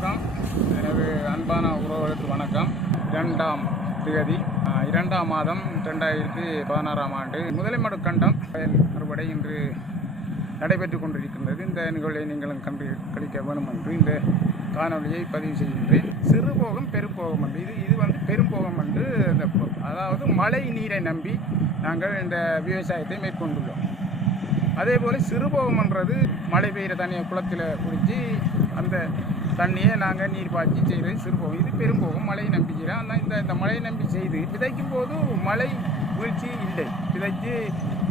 வணக்கம். எனது அன்பான உறவுகளுக்கு வணக்கம். 2ஆம் தேதி 2ஆம் மாதம் 2016ஆம் ஆண்டு முதலைமடு கண்டம் அறுவடை இன்று நடைபெற்று கொண்டிருக்கின்றது. இந்த நிகழ்வை நீங்களும் கண்டு கழிக்க வேணும் என்று இந்த காணொலியை பதிவு செய்கின்றேன். சிறுபோகம் பெரும்போகம் என்று இது வந்து பெரும்போகம் என்று அதாவது மழை நீரை நம்பி நாங்கள் இந்த விவசாயத்தை மேற்கொண்டுள்ளோம். அதே போல் சிறுபோகம்ன்றது மழை பெய்கிற தண்ணியை குளத்தில் குடித்து அந்த தண்ணியை நாங்கள் நீர் பாய்ச்சி செய்கிறது சிறுபோகம். இது பெரும்போகம் மழையை நம்பி செய்கிறோம். ஆனால் இந்த மழையை நம்பி செய்து விதைக்கும் போது மழை வீழ்ச்சி இல்லை. விதைக்கு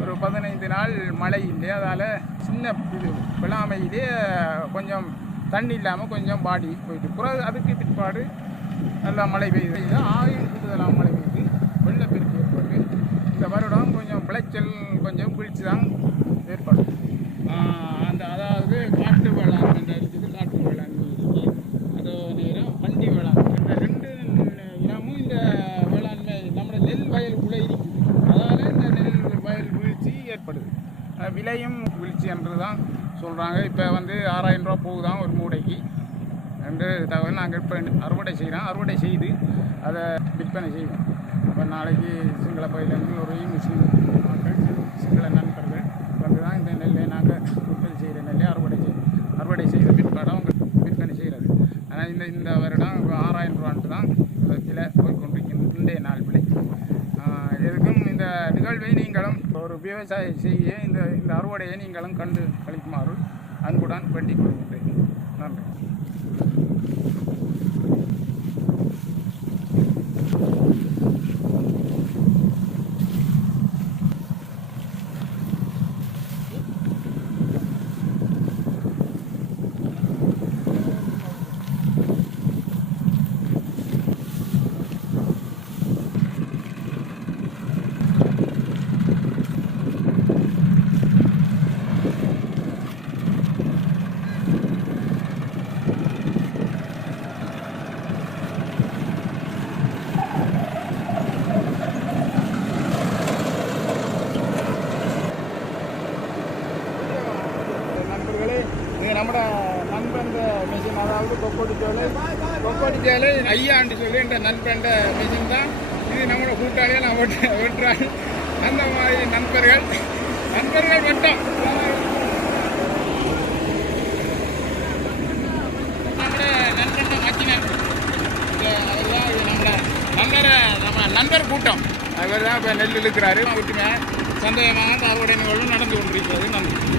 ஒரு 15 நாள் மழை இல்லை. அதால் சின்ன இது விழாமையிலே கொஞ்சம் தண்ணி இல்லாமல் கொஞ்சம் பாடி போயிட்டு பிறகு அதுக்கு பிற்பாடு நல்லா மழை பெய்யுது. ஆயுள் கூடுதலாக மழை பெய்யுது. வெள்ளப்பெருக்கு ஏற்பட்டு இந்த வருடம் கொஞ்சம் விளைச்சல் கொஞ்சம் வீழ்ச்சி தான் ஏற்படும். அதாவது காட்டு வேளாண் என்று இருக்குது. காட்டு வேளாண் இருக்குது. அதே நேரம் பண்டி வேளாண். இந்த 2 இனமும் இந்த வேளாண்மை நம்மளோட நெல் வயலுக்குள்ளே இருக்குது. அதால் இந்த நெல் வயல் வீழ்ச்சி ஏற்படுது. விலையும் வீழ்ச்சி என்று தான் சொல்கிறாங்க. இப்போ வந்து 6000 ரூபா போகுதான் ஒரு மூடைக்கு என்று தகவல். நாங்கள் இப்போ அறுவடை செய்கிறோம். அறுவடை செய்து அதை விற்பனை செய்வோம். அப்போ நாளைக்கு சிங்கள பயிலேருந்து ஒரு முஸ்லீம் மக்கள் சிங்கள நண்பர்கள் வந்து தான் இந்த நெல்லை நாங்கள் உற்பத்தி செய்கிற நெல்லை அறுவடை செய்த பிற்பாடு அவங்க விற்பனை செய்கிறது. ஆனால் இந்த வருடம் 6000 ரூபான்ட்டு தான் விலை போய்கொண்டிருக்கிறது இன்றைய நாள் விலை. எதுக்கும் இந்த நிகழ்வை நீங்களும் ஒரு விவசாயம் செய்ய இந்த அறுவடையை நீங்களும் கண்டு கழிக்குமாறு அன்புடன் வேண்டிக் கொள்கின்றேன். நன்றி. நம்மட நண்பன் மிஷின், அதாவது கொக்கோடி சேலை ஐயாண்டு சொல்லி இந்த நண்பன் மிஷின் தான் இது. நம்மளோட கூட்டாளியை நான் வெட்டுறாங்க. அந்த மாதிரி நண்பர்கள் வெட்டோம். நம்மளோட நண்பன் மச்சினன் அதெல்லாம் நம்ம நண்பர் கூட்டம். அவர் தான் இப்போ நெல் இழுக்கிறாரு. ஒற்றுமையாக சந்தோஷமாக அறுவடை நிகழ்வு நடந்து கொண்டிருக்கிறது. நன்றி.